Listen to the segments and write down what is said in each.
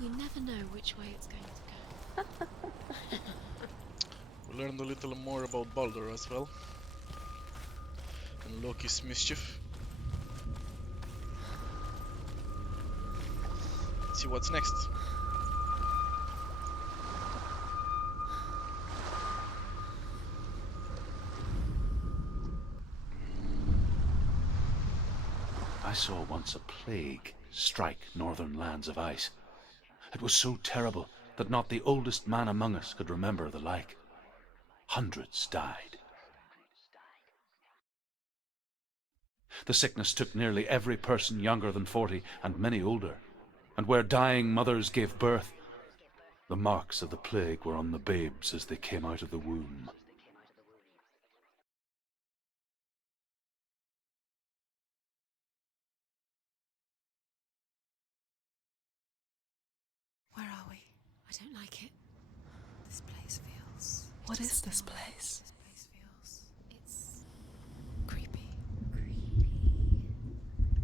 You never know which way it's going to go. We learned a little more about Baldur as well. And Loki's mischief. Let's see what's next. I saw once a plague strike northern lands of ice. It was so terrible that not the oldest man among us could remember the like. Hundreds died. The sickness took nearly every person younger than 40 and many older. And where dying mothers gave birth, the marks of the plague were on the babes as they came out of the womb. Where are we? I don't like it. This place feels... What is this place? This place feels... It's... creepy.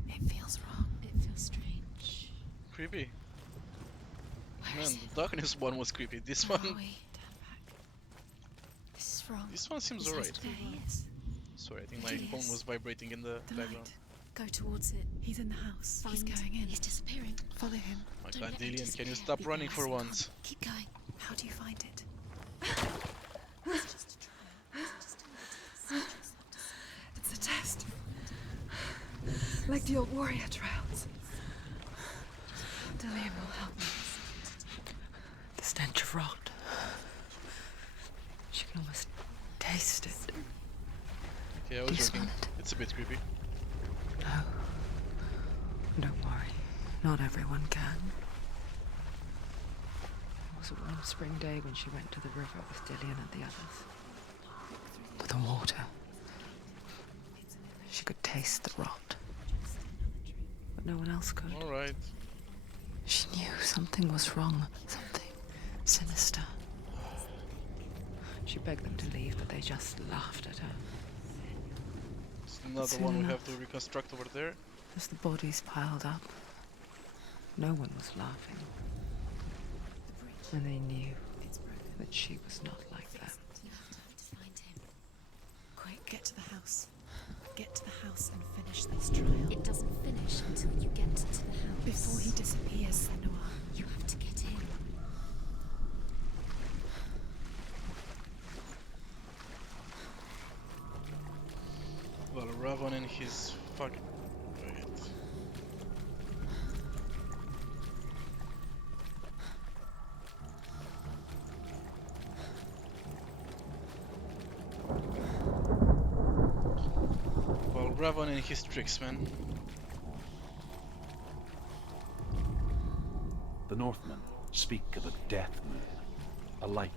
It feels wrong. It feels strange. Creepy. Where Man, is the it? darkness one was creepy. This Where one... are we? Turn back. This is wrong. This one seems This alright. is- There he is. Sorry, I think my He phone is. was vibrating in the The background. light. Go towards it. He's in the house. Find He's going in. He's disappearing. Follow him. My Don't god, let him Dillian, can you disappear. stop Be running for nice. once? Keep going. How do you find it? It's just a trial. It's just a little test. It's a test. Like the old warrior trials. Dillian will help me. The stench of rot. She can almost taste it. Okay, I Do was you joking. smell it? It's a bit creepy. No. Don't worry. Not everyone can. It was one spring day when she went to the river with Dillian and the others. For the water. She could taste the rot. But no one else could. Alright. She knew something was wrong. Something sinister. She begged them to leave, but they just laughed at her. It's another Soon one we enough. have to reconstruct over there. As the bodies piled up, no one was laughing. And they knew that she was not like them. You have to find him. Quick, get to the house. Get to the house and finish this trial. It doesn't finish until you get to the house. Before he disappears, Senua. You have to get in. Well, Ravon and his fucking... Wait. Well, Ravon and his tricks, man. The Northmen speak of a death moon, a light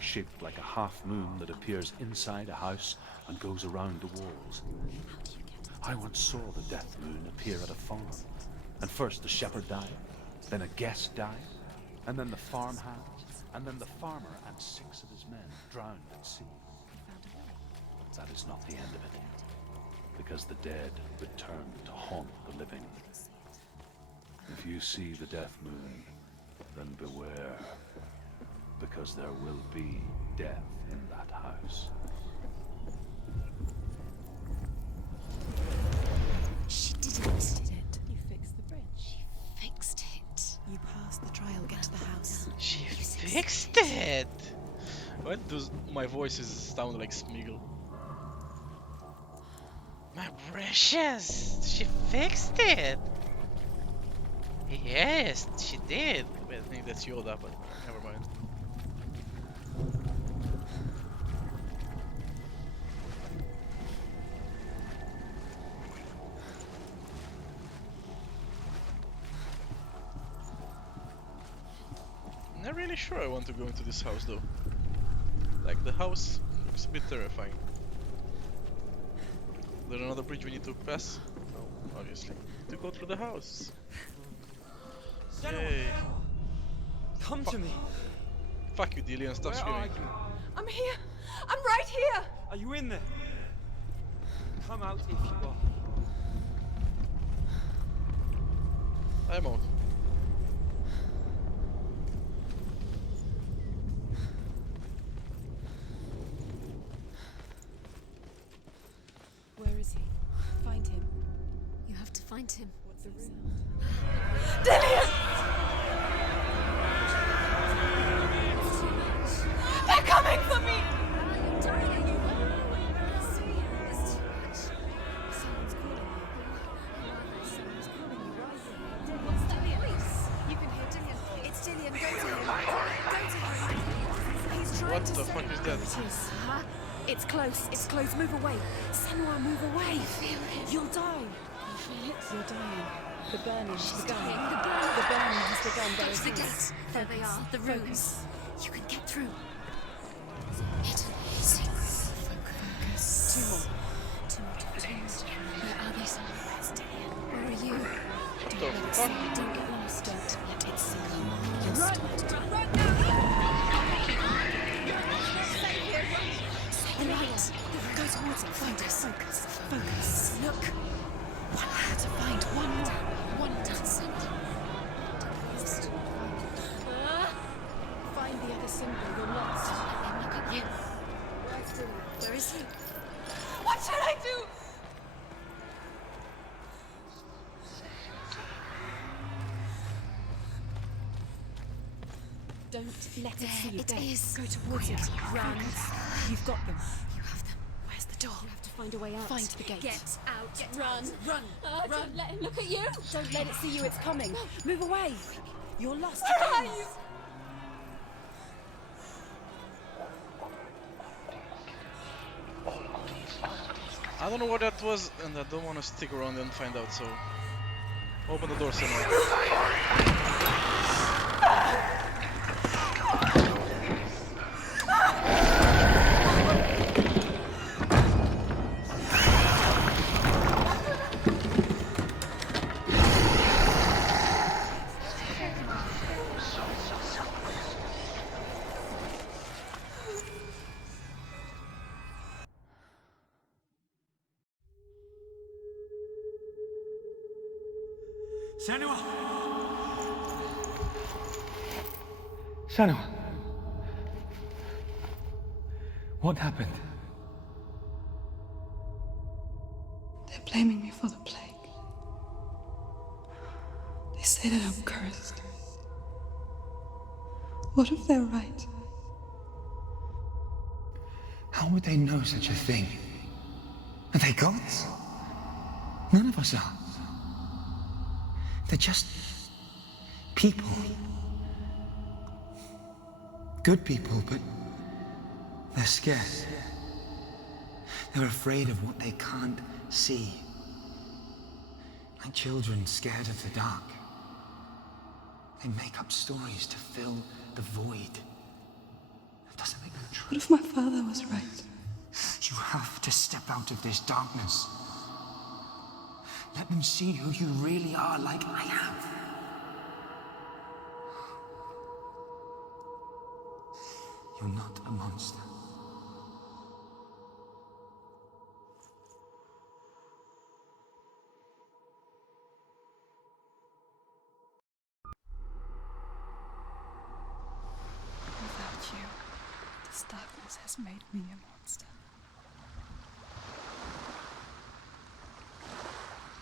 shaped like a half moon that appears inside a house and goes around the walls. I once saw the death moon appear at a farm, and first the shepherd died, then a guest died, and then the farmhand, and then the farmer and 6 of his men drowned at sea. That is not the end of it, because the dead return to haunt the living. If you see the death moon, then beware, because there will be death in that house. She didn't. Did it. You fixed the bridge. She fixed it. You passed the trial. Get to the house. She fixed it! Why does my voices sound like Smeagol? My precious! She fixed it! Yes, she did! Wait, I think that's Yoda, but never mind. I'm not really sure I want to go into this house though. Like, the house looks a bit terrifying. Is there another bridge we need to pass? No, obviously. To go through the house. Yay. Come to me. Fuck you, Dillian, stop Where are screaming. you? I'm here! I'm right here! Are you in there? Come out if you are. I'm out. to find him. Dillian! They're coming for me! What the fuck is that? It's close. It's close. Move away. Senua, move away. You'll die. You're dying. The burning has begun. The burning has begun. Go to the gate. There they are. The runes. You can get through. Hidden secrets. Focus. Two more. Where are they? Where are you? What the fuck? Don't get lost. Don't let it sink home. Right. Go towards it. Focus. Look. One had to find one more. One dozen. Find the other symbol. You're lost. Look at you. Where is he? What should I do? Don't let it see you. It is. Go towards it. Run. You've got them. You have them. Where's the door? You have to find a way out. Find the gate. Get out. Run. Run. Don't let him look at you. Don't let it see you. It's coming. Move away. You're lost. Where are you? I don't know what that was, and I don't want to stick around and find out, so... Open the door somewhere. Senua! Senua! What happened? They're blaming me for the plague. They say that I'm cursed. What if they're right? How would they know such a thing? Are they gods? None of us are. They're just people. Good people, but they're scared. They're afraid of what they can't see. Like children scared of the dark. They make up stories to fill the void. That doesn't make them true. What if my father was right? You have to step out of this darkness. Let them see who you really are, like I have. You're not a monster. Without you, this darkness has made me a monster.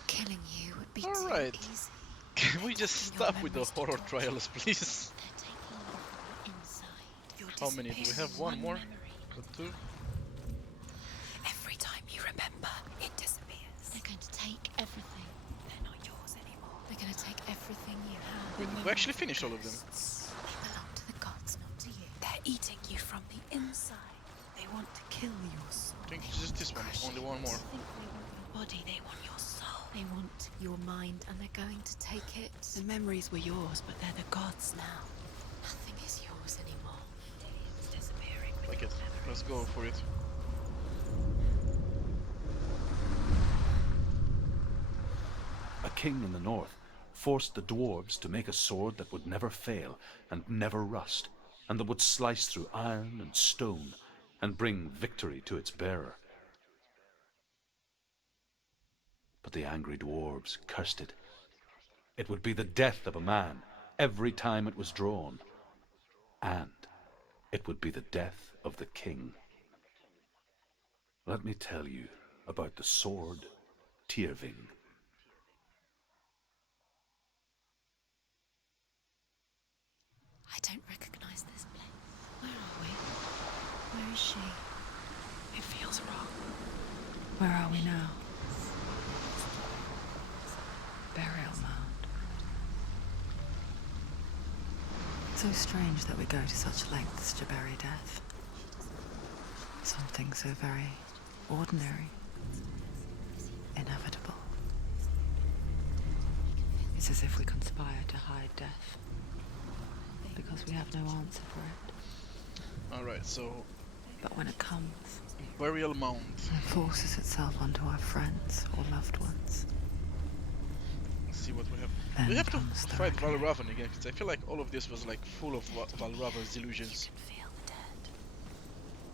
Killing you would be Alright. too easy. Can we just stop with the horror trials, please? They're taking you from the inside. You're How many? Do we have one more? memory. Or two? Every time you remember, it disappears. They're going to take everything. They're not yours anymore. They're going to take everything you have. We actually finished all of them. They belong to the gods, not to you. They're eating you from the inside. They want to kill your soul. I think it's just this one. Only one more. They want your body, they want your soul. They want your mind, and they're going to take it. The memories were yours, but they're the gods now. Nothing is yours anymore. It's disappearing with Like your it. memory. Let's go for it. A king in the north forced the dwarves to make a sword that would never fail and never rust, and that would slice through iron and stone and bring victory to its bearer. But the angry dwarves cursed it. It would be the death of a man every time it was drawn, and it would be the death of the king. Let me tell you about the sword Tyrving. I don't recognize this place. Where are we? Where is she? It feels wrong. Where are we now? Burial mound. So strange that we go to such lengths to bury death. Something so very ordinary, inevitable. It's as if we conspire to hide death, because we have no answer for it. Alright, so But when it comes, burial mound. it forces itself onto our friends or loved ones. Let's see what we have. Then We have to comes the fight reckoning. Valravan again, because I feel like all of this was like full of Valravan's illusions. Feel the dead.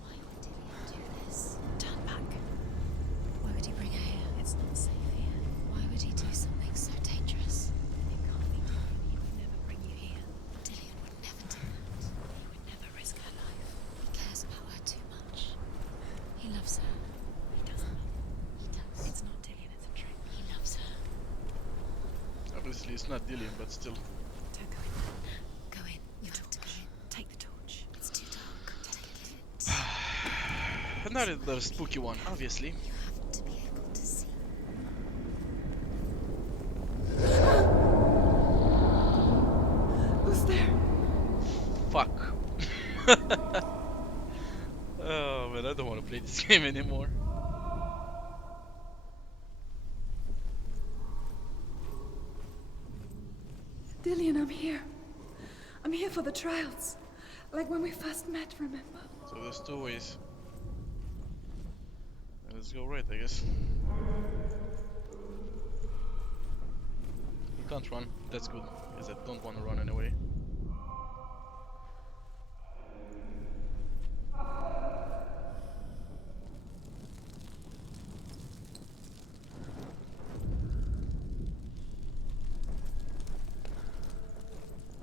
Why would Dillian do this? Turn back. Why would he bring her here? It's not safe here. Why would he do something so dangerous? It can't be Dillian. He would never bring you here. Dillian would never do that. He would never risk her life. He cares about her too much. He loves her. He doesn't. He does. It's not Dillian, it's a trick. He loves her. Obviously, it's not Dillian, but still. Don't go in. Go in. You have to go in. Take the torch. It's too dark. Take it. Another spooky one, obviously. You have to be able to see. Who's there? Fuck. Oh man, I don't want to play this game anymore. Dillian, I'm here. I'm here for the trials. Like when we first met, remember? So there's two ways. Let's go right, I guess. We can't run. That's good, because I don't want to run anyway.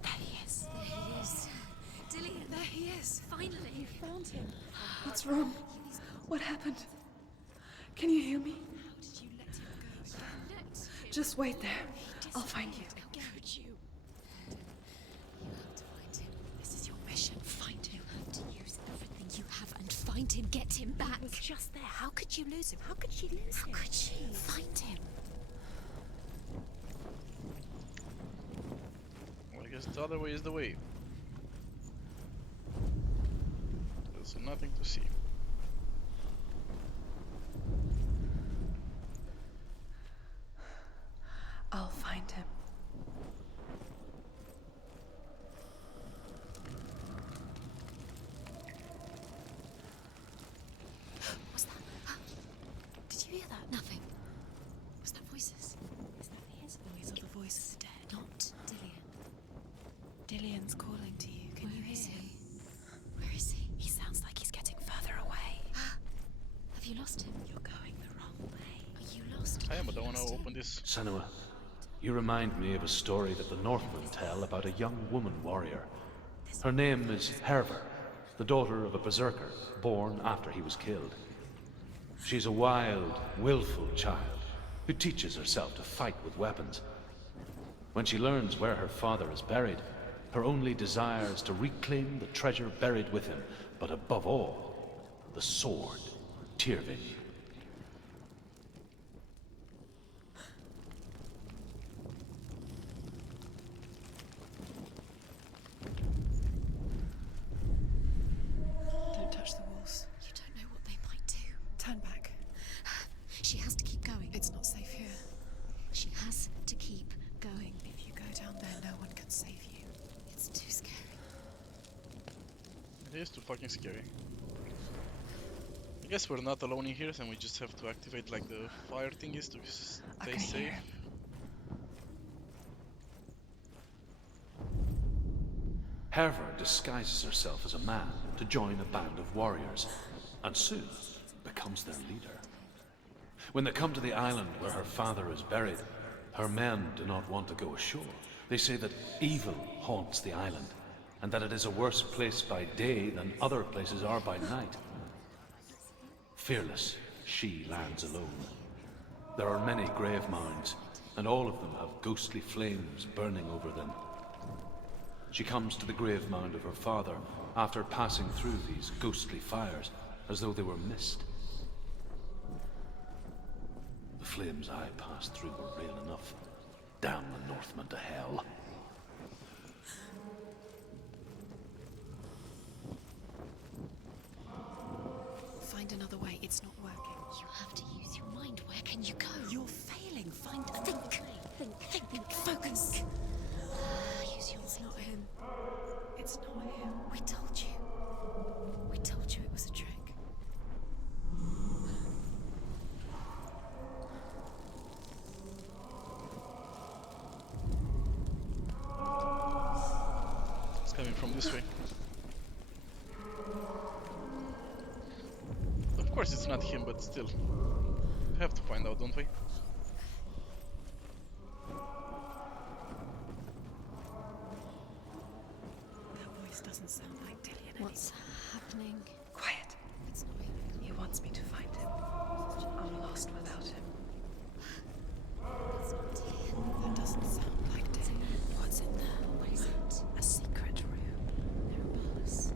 There he is. There he is. Dillian, there he is. Finally. You found him. What's wrong? What happened? Can you hear me? How did you let him go? Just wait there. I'll find you. How could you? You have to find him. This is your mission. Find him. You have to use everything you have and find him. Get him back. He was just there. How could you lose him? How could she lose him? How could she? Find him. Well, I guess the other way is the way. There's nothing to see. I'll find him. What's that? Did you hear that? Nothing. Was that voices? Is that his voice or the voice of the dead? Not Dillian. Dillian's calling to you. Can you hear him? Where is he? He sounds like he's getting further away. Have you lost him? You're going the wrong way. Are you lost? I am, but I Have you want to lost him? open this. Senua, you remind me of a story that the Northmen tell about a young woman warrior. Her name is Hervor, the daughter of a berserker, born after he was killed. She's a wild, willful child who teaches herself to fight with weapons. When she learns where her father is buried, her only desire is to reclaim the treasure buried with him, but above all, the sword, Tyrving. Don't touch the walls. You don't know what they might do. Turn back. She has to keep going. It's not safe here. She has to keep going. If you go down there, no one can save you. It's too scary. It is too fucking scary. I guess we're not alone in here, and we just have to activate like the fire thingies to I stay can safe. hear him. Hervor disguises herself as a man to join a band of warriors, and soon becomes their leader. When they come to the island where her father is buried, her men do not want to go ashore. They say that evil haunts the island, and that it is a worse place by day than other places are by night. Fearless, she lands alone. There are many grave mounds, and all of them have ghostly flames burning over them. She comes to the grave mound of her father after passing through these ghostly fires, as though they were mist. The flames I passed through were real enough. Damn the Northmen to hell. Find another way. It's not working. You have to use your mind. Where can you go? You're failing. Find a Think. Focus. Use your It's not him. It's not him. We told you. We told you it was a trick. It's coming from this way. Of course it's not him, but still. We have to find out, don't we? That voice doesn't sound like Dillian. What's happening? Quiet. It's not him. He wants me to find him. I'm lost without him. It's not Dillian. That doesn't sound like Dillian. What's in there? What is it? A secret room. There are bars.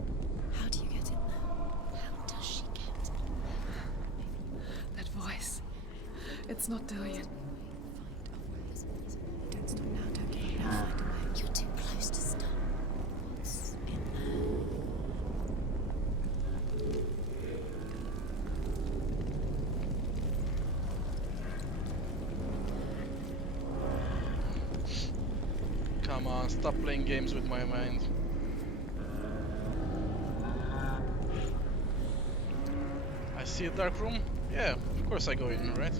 How do you get in there? How does she get in there? That voice. It's not Dillian. Don't stop now. Don't give up now. Find a way. You're too close to stop. What's in there? Come on, stop playing games with my mind. I see a dark room? Yeah, of course I go in, right?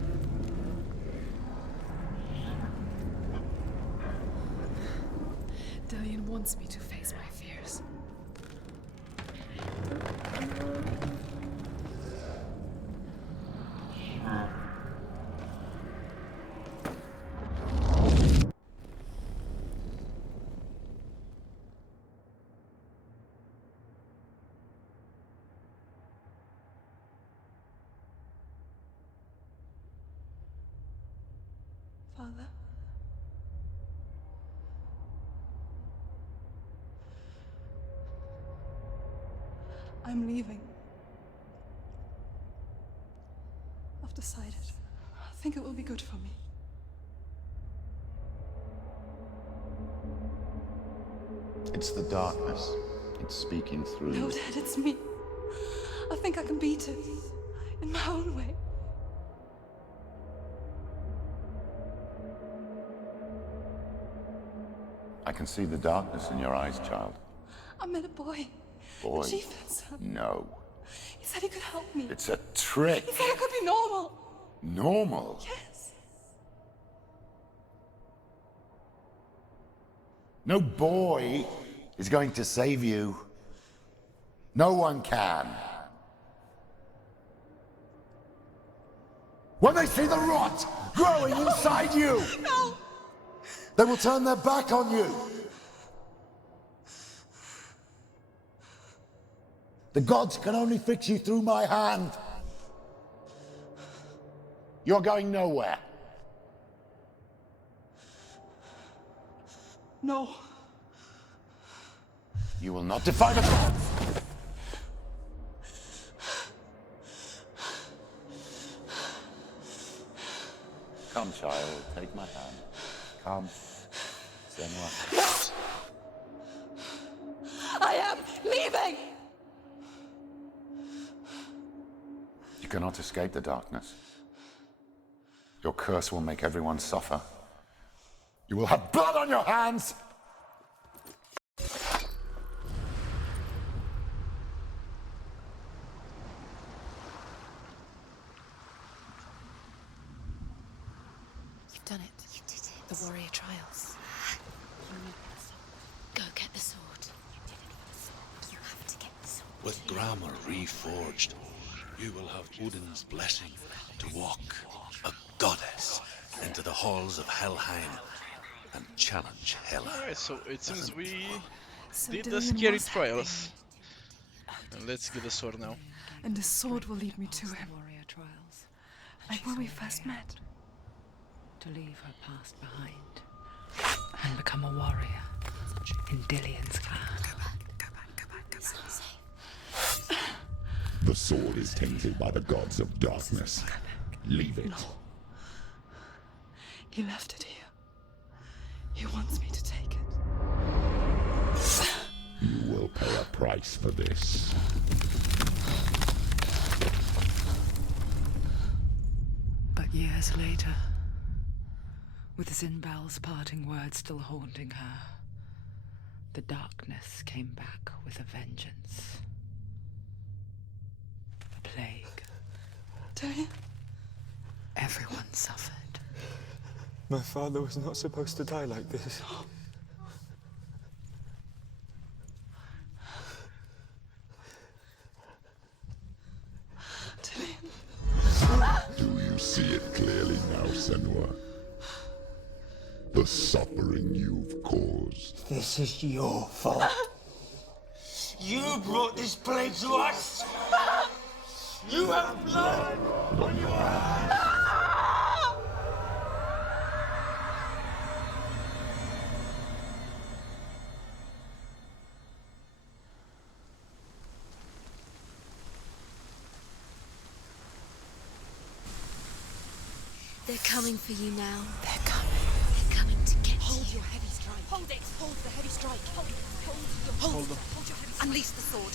Dillian wants me to face my fears. Father? I'm leaving. I've decided. I think it will be good for me. It's the darkness. It's speaking through No, you. Dad, it's me. I think I can beat it. In my own way. I can see the darkness in your eyes, child. I met a boy. Boy. The chieftain's son. No. He said he could help me. It's a trick. He said I could be normal. Normal. Yes. No boy is going to save you. No one can. When they see the rot growing inside you, No! they will turn their back on you. The gods can only fix you through my hand. You're going nowhere. No. You will not defy the gods. Come, child, take my hand. Come. Senua. I am leaving! You cannot escape the darkness. Your curse will make everyone suffer. You will have blood on your hands! You've done it. You did it. The warrior trials. You need the sword. Go get the sword. You did it for the sword. You have to get the sword. With Gramr reforged, you will have Odin's blessing to walk, a goddess, into the halls of Helheim and challenge Hela. Alright, so it seems we So did the Dillian scary was trials. And let's get the sword now. And the sword will lead me to him. Warrior trials. Like when we first met. To leave her past behind and become a warrior. in Dillion's clan. Go back. It's not safe. The sword is tainted by the gods of darkness. Leave it. No. He left it here. He wants me to take it. You will pay a price for this. But years later, with Zinbal's parting words still haunting her, the darkness came back with a vengeance. The plague. Dillion? Everyone suffered. My father was not supposed to die like this. Do you see it clearly now, Senua? The suffering you've caused. This is your fault. You brought this plague to us! You have blood on your hands! They're coming for you now. They're coming. They're coming to get Hold you. your heavy strike. Hold it. Hold the heavy strike. Hold Hold them. your heavy strike. Unleash the sword.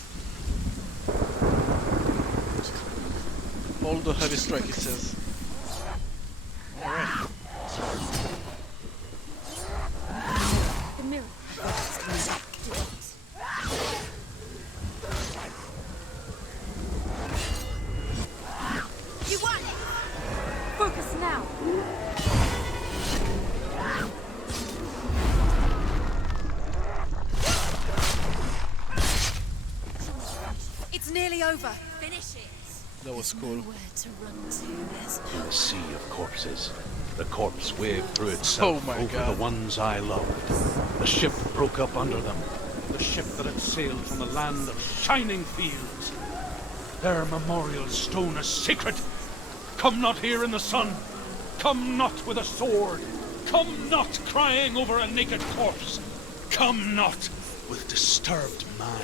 Hold the heavy strike, it says. Alright. The mirror. You won! Focus now. It's nearly over. Finish it. That was cool. Where to run to? There's In the sea of corpses, the corpse waved through itself Oh my over God. the ones I loved. The ship broke up under them. The ship that had sailed from the land of shining fields. Their memorial stone is sacred. Come not here in the sun. Come not with a sword. Come not crying over a naked corpse. Come not with disturbed mind.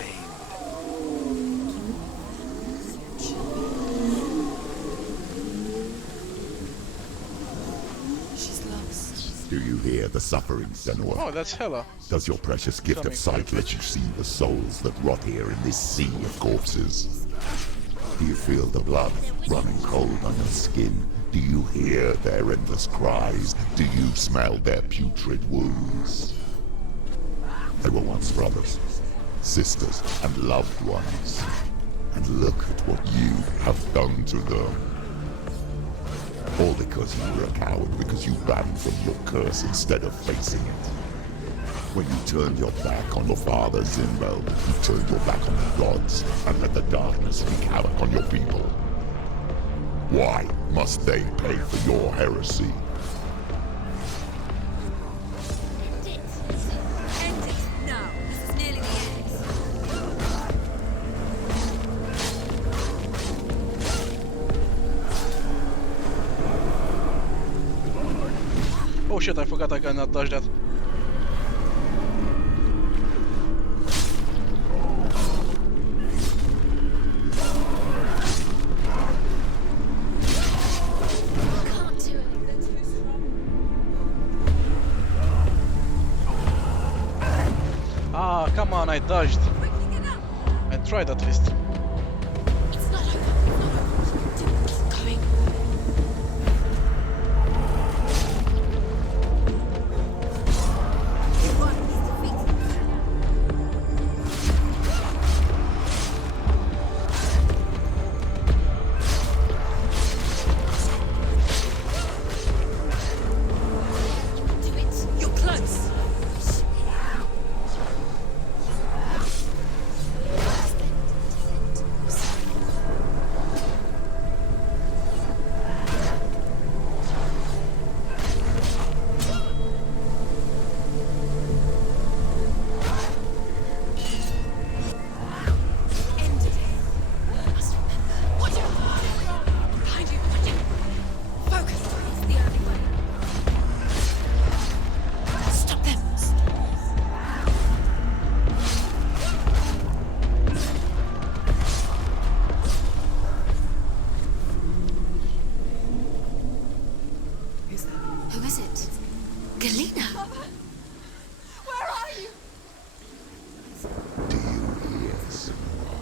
She's lost. Do you hear the suffering, Senua? Oh, that's Hela. Does your precious gift of sight let you see the souls that rot here in this sea of corpses? Do you feel the blood running cold on your skin? Do you hear their endless cries? Do you smell their putrid wounds? They were once brothers, sisters, and loved ones. And look at what you have done to them. All because you were a coward, because you ran from your curse instead of facing it. When you turned your back on your father, Zinbel, you turned your back on the gods and let the darkness wreak havoc on your people. Why must they pay for your heresy? End it. End it now. This is nearly the end. Oh shit, I forgot I cannot dodge that. Can't do it. They're too strong. Ah, come on, I dodged. I tried at least. It's not over. It's not over. Keep going. You won. He's defeated. Do it. You're close. Who is it? Galena! Where are you? Do you hear, Senua?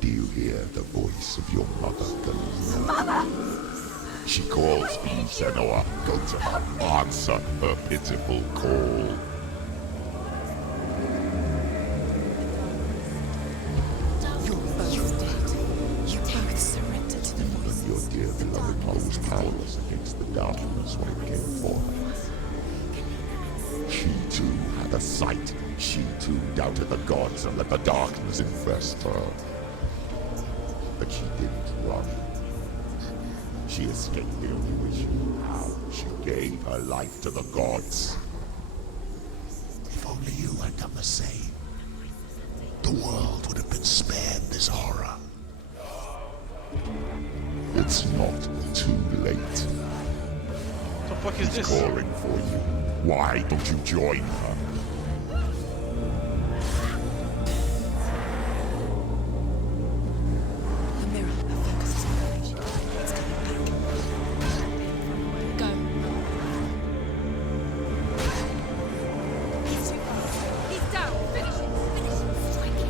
Do you hear the voice of your mother, Galena? Mother! She calls for you, Senua. Go to her. Answer her pitiful call. You're both dead. You both surrendered to the voices. Your dear beloved mother was powerless against the darkness when it came for her. She too had a sight. She too doubted the gods and let the darkness infest her. But she didn't run. She escaped the only way she knew how. She gave her life to the gods. If only you had done the same, the world would have been spared this horror. It's not too late. What the fuck is this? Calling for you. Why don't you join her? The mirror that focuses on courage. It's coming back. Go. He's too fast. He's down. Finish it. Finish it. Strike it.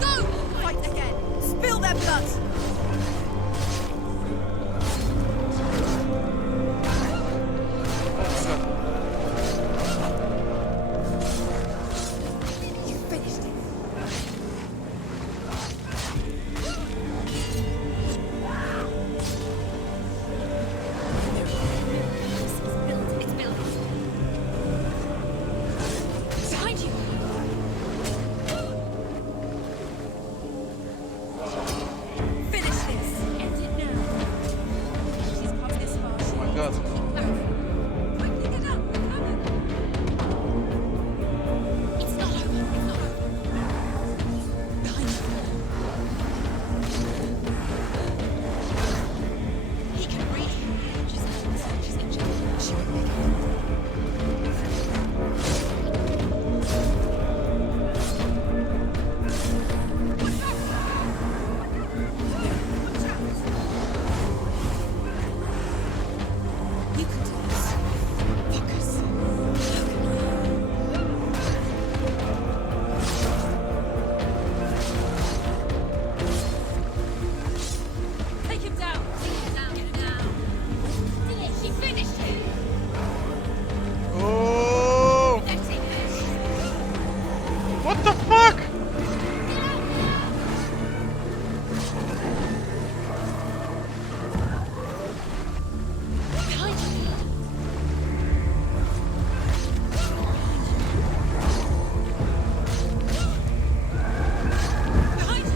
Go! Fight again. Spill their blood. You finished it. It's built. Behind you! Finish this. End it now. She's come this far. Oh my god. Quickly get up. It's not over. It's not over. Behind you. He can breathe. She's injured. She won't make it. You can do this. Focus. Take him down. Take him down. Get him down. She finished it. Oh! Let's take this. What the fuck? Behind you. Behind you. Behind you.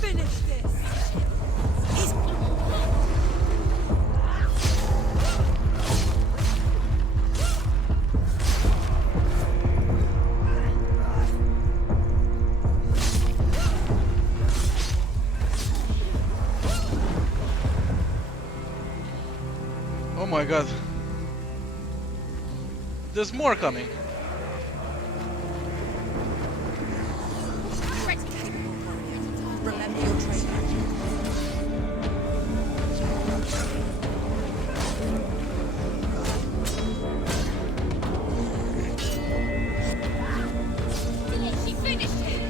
Finish this. He's Oh my god. There's more coming. remember your training. She finished it.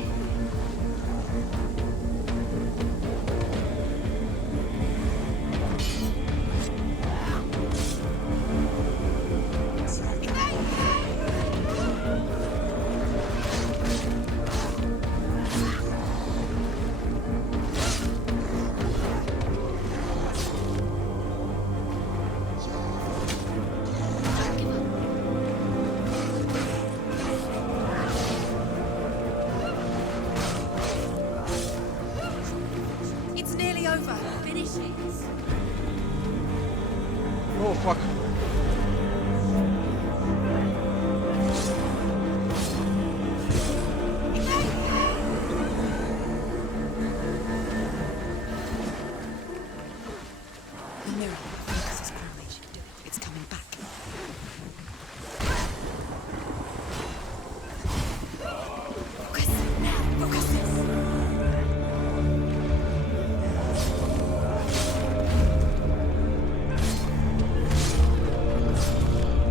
Oh fuck. The mirror focuses Gramr. It's coming back. Focus now. Focus.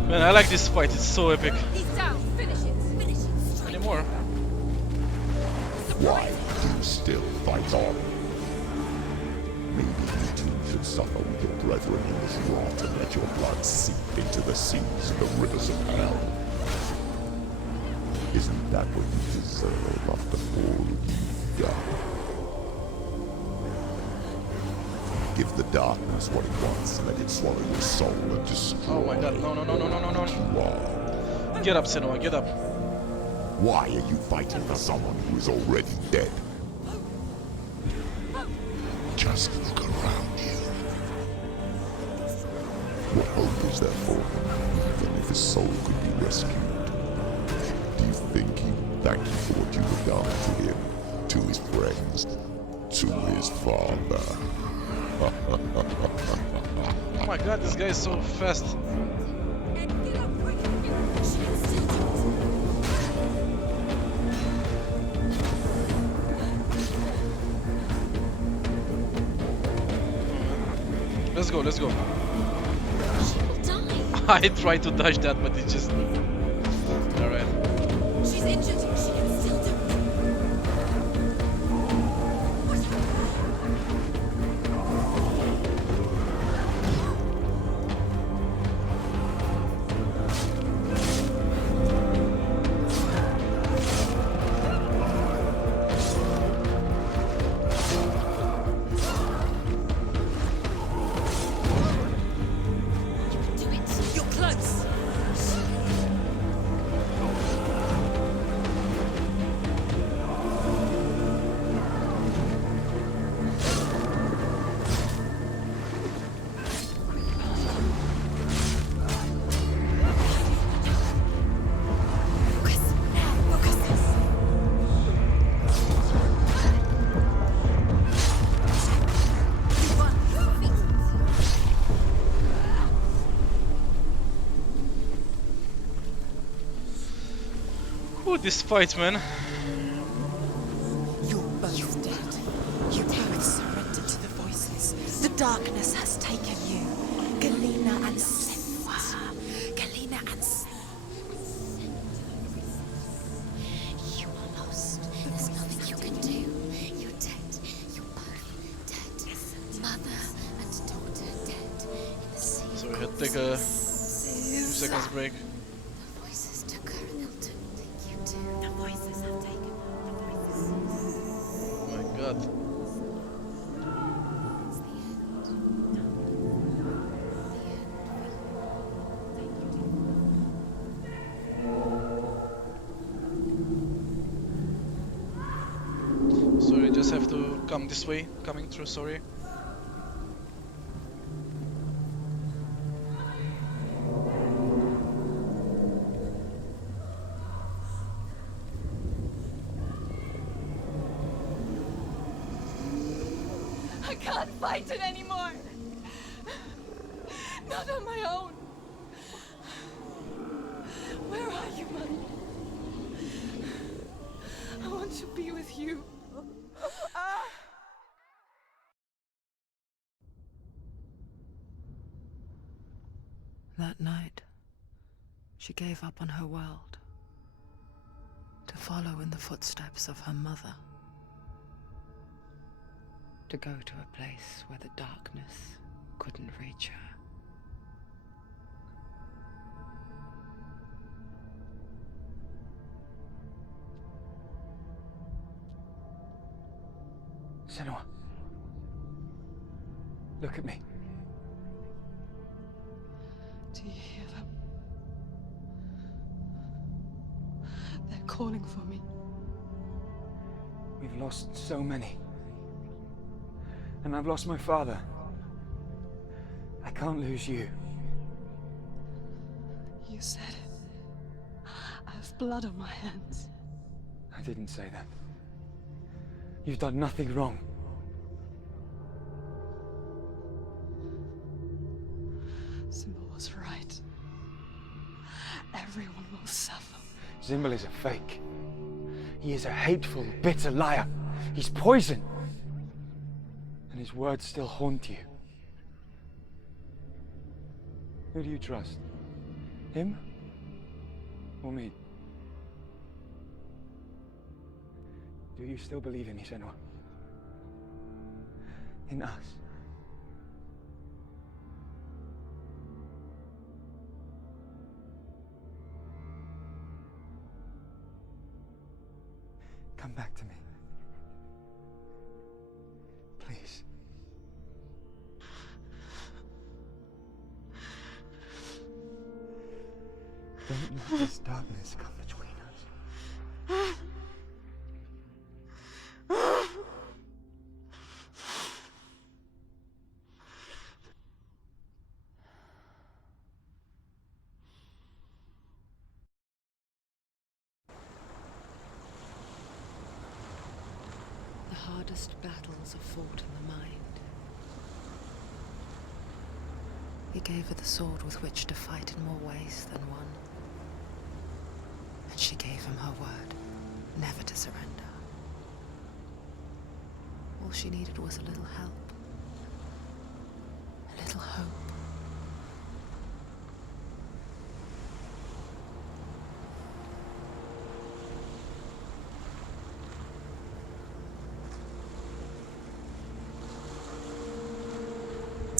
Man, I like this fight. It's so epic. He's down. Finish it. Finish it. Anymore. Why do you still fight on? Maybe you too should suffer with your brethren in this rot and let your blood seep into the seas and the rivers of hell. Isn't that what you deserve after all you've done? Give the darkness what it wants, let it swallow your soul and destroy. Oh my god, no, no, no, no, no, no, no. what you are. Get up, Senua, get up. Why are you fighting for someone who is already dead? Just look around you. What hope is there for him, even if his soul could be rescued? Do you think he would thank you for what you have done to him, to his friends, to his father? Oh my god, this guy is so fast. Let's go, let's go. I tried to dodge that, but it just... Alright. She's injured. She can still do it. You're close. Ooh, this fight, man. You're both dead. You both surrendered to the voices. The darkness has taken you. Galena and Senua. Galena and Senua. You are lost. There's nothing you can do. You're dead. You're both dead. Mother and daughter dead in the sea. So we had to take a few seconds break. The voices took her and they'll take you too. The voices have taken her. The voices. Oh my god. It's the end. Sorry, just have to come this way. Coming through, sorry. I can't fight it anymore. Not on my own. Where are you, Mother? I want to be with you. That night, she gave up on her world to follow in the footsteps of her mother, to go to a place where the darkness couldn't reach her. Senua. Look at me. Do you hear them? They're calling for me. We've lost so many. And I've lost my father. I can't lose you. said it. I have blood on my hands. I didn't say that. You've done nothing wrong. Symbol was right. Everyone will suffer. Symbol is a fake. He is a hateful, bitter liar. He's poison. And his words still haunt you. Who do you trust? Him? Or me? Do you still believe in me, Senua? In us? Come back to me. Please. Don't let this darkness come between us. The hardest battles are fought in the mind. He gave her the sword with which to fight in more ways than one. And she gave him her word, never to surrender. All she needed was a little help.